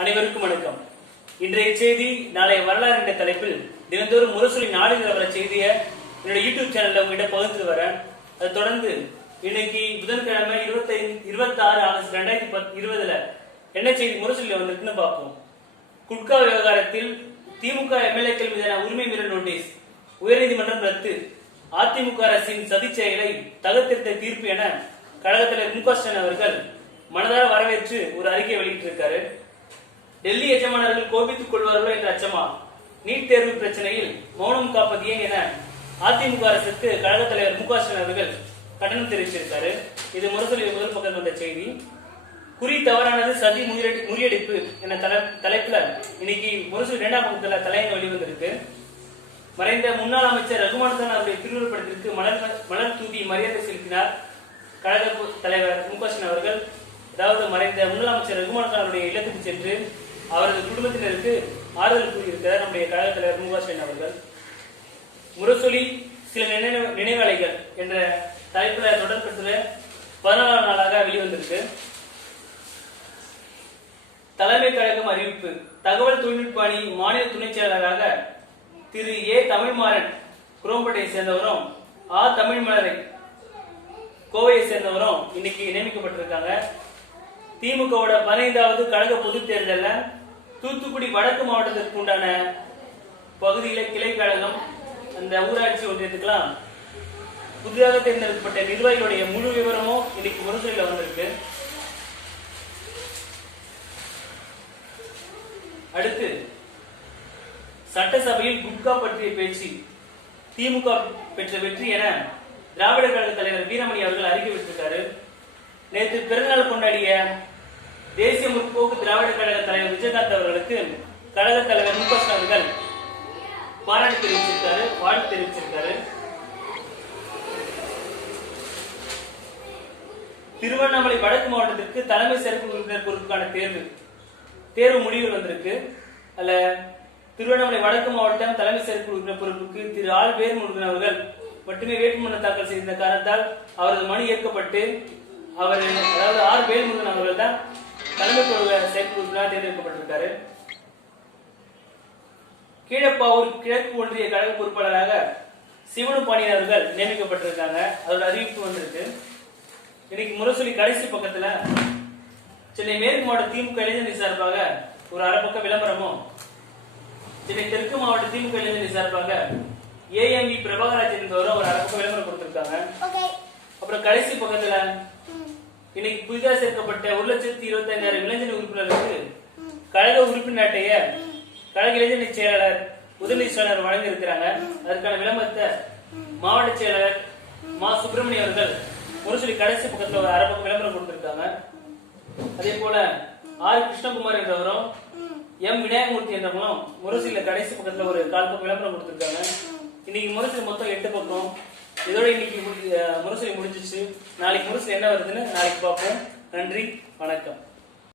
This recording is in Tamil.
அனைவருக்கும் வணக்கம். இன்றைய செய்தி நாளைய வரலாறு என்ற தலைப்பில் தினந்தோறும் முரசொலி நாளிதழ் வர செய்தியை என்னுடைய யூடியூப் சேனல்ல உங்ககிட்ட பகிர்ந்து வரேன். அதை தொடர்ந்து இன்னைக்கு புதன்கிழமை 26 ஆகஸ்ட் 2020 என்ன செய்தி முரசொலியில் வந்திருக்குன்னு பார்ப்போம். குட்கா விவகாரத்தில் திமுக எம்எல்ஏக்கள் மீதான உரிமை மீறல் நோட்டீஸ், உயர்நீதிமன்றம் ரத்து, அதிமுக அரசின் சதி செயலை தகர்த்தெடுத்த தீர்ப்பு என கழக தலைவர் மு க ஸ்டாலின் அவர்கள் மனதார வரவேற்று ஒரு அறிக்கை வெளியிட்டிருக்காரு. டெல்லி எஜமானர்கள் கோபித்துக் கொள்வார்களோ என்ற அச்சமா, நீட் தேர்வு பிரச்சனையில் மௌனம் காப்பது ஏன் என அதிமுக அரசுக்கு கழக தலைவர் மு க ஸ்டாலின் அவர்கள் கண்டனம் தெரிவித்திருக்காரு. இது முரசொலி முதல் பக்கம் வந்த செய்தி. குறி தவறானது, சதி முறியடிப்பு என தலைப்புல இன்னைக்கு முரசொலி 2ஆம் பக்கத்துல தலையங்க வெளிவந்திருக்கு. மறைந்த முன்னாள் அமைச்சர் ரகுமான் கான் அவருடைய திருவுருவப் படத்திற்கு மலர் தூவி மரியாதை செலுத்தினார் கழக தலைவர் மு க ஸ்டாலின் அவர்கள். அதாவது மறைந்த முன்னாள் அமைச்சர் ரகுமான் கான் அவருடைய இல்லத்துக்கு சென்று அவரது குடும்பத்தினருக்கு ஆறுதல் கூறியிருக்கிறார் நம்முடைய கழக தலைவர் மு க ஸ்டாலின் அவர்கள். முரசொலி சில நினைவலைகள் என்ற தலைப்புல தொடர்புல 14ஆம் நாளாக வெளிவந்திருக்கு. தலைமை கழகம் அறிவிப்பு. தகவல் தொழில்நுட்ப அணி மாநில துணைச் செயலாளராக திரு ஏ தமிழ்மாறன் குரோம்பேட்டையை சேர்ந்தவரும், ஆ தமிழ்மலரை கோவையை சேர்ந்தவரும் இன்னைக்கு நியமிக்கப்பட்டிருக்காங்க. திமுகவோட 15வது கழக பொதுத் தேர்தலில் தூத்துக்குடி வடக்கு மாவட்டத்திற்கு உண்டான பகுதியில கிளை கழகம், அந்த ஊராட்சி ஒன்றியத்துக்கெல்லாம் புதிதாக தேர்ந்தெடுக்கப்பட்ட நிர்வாகிகளுடைய முழு விவரமும் இன்னைக்கு முரசொலியில வந்திருக்கு. அடுத்து சட்டசபையில் குட்கா பற்றிய பேச்சு, திமுக பெற்ற வெற்றி என திராவிட கழக தலைவர் வீரமணி அவர்கள் அறிக்கை விட்டிருக்காரு. நேற்று பிறந்தநாள் கொண்டாடிய தேசிய முற்போக்கு திராவிட கழக தலைவர் விஜயகாந்த் அவர்களுக்கு கழக தலைவர் மு க ஸ்டாலின் அவர்கள் பாராட்டு தெரிவிச்சிருக்காரு, வாழ்த்து தெரிவிச்சிருக்காரு. திருவண்ணாமலை வடக்கு மாவட்டத்திற்கு தலைமை சிறப்பு உறுப்பினர் பொறுப்புக்கான தேர்வு முடிவுகள் வந்திருக்கு. அதுல திருவண்ணாமலை வடக்கு மாவட்டம் தலைமை சிறப்பு உறுப்பினர் பொறுப்புக்கு திரு ஆர் வேல்முருகன் அவர்கள் மட்டுமே வேட்புமனு தாக்கல் செய்த காரணத்தால் அவரது மனு ஏற்கப்பட்டு அவர், அதாவது ஆர் வேல்முருகன் அவர்கள் தான் தலைமை சிறப்பு உறுப்பினராக தேர்ந்தெடுக்கப்பட்டிருக்காரு. கீழப்பாவூர் கிழக்கு ஒன்றிய கழக பொறுப்பாளராக சிவனு பாண்டியன் அவர்கள் நியமிக்கப்பட்டிருக்காங்க. அதோட அறிவிப்பு வந்திருக்கு. இன்னைக்கு முரசொலி கடைசி பக்கத்துல சென்னை மேற்கு மாவட்ட திமுக இளைஞரணி சார்பாக ஒரு அரை பக்க விளம்பரமும், சென்னை தெற்கு மாவட்ட திமுக இளைஞரணி சார்பாக ஏஎம்இ பிரபாகராஜன் என்பவரும் ஒரு அரை பக்க விளம்பரம் கொடுத்திருக்காங்க. அப்புறம் கடைசி பக்கத்துல இன்னைக்கு புதிதாக சேர்க்கப்பட்ட 1,25,000 இளைஞர் உறுப்பினர்களுக்கு கழக உறுப்பினர் அட்டைய கழக இளைஞரணி செயலாளர் உதயநிதி ஸ்டாலின் வழங்கி இருக்கிறாங்க. அதற்கான விளம்பரத்தை மாவட்ட செயலாளர் மா சுப்பிரமணியம் அவர்கள் முரசொலி கடைசி பக்கத்துல ஒரு அரை பக்கம் விளம்பரம் கொடுத்திருக்காங்க. அதே போல ஆர் கிருஷ்ணகுமார் என்றவரும் எம் விநாயகமூர்த்தி என்றவங்களும் முரசொலியில கடைசி பக்கத்துல ஒரு 4 பக்கம் விளம்பரம் கொடுத்திருக்காங்க. இன்னைக்கு முரசொலி மொத்தம் 8 பக்கம். இதோட இன்னைக்கு முரசொலி முடிஞ்சிச்சு. நாளைக்கு முரசொலி என்ன வருதுன்னு நாளைக்கு பார்ப்போம். நன்றி, வணக்கம்.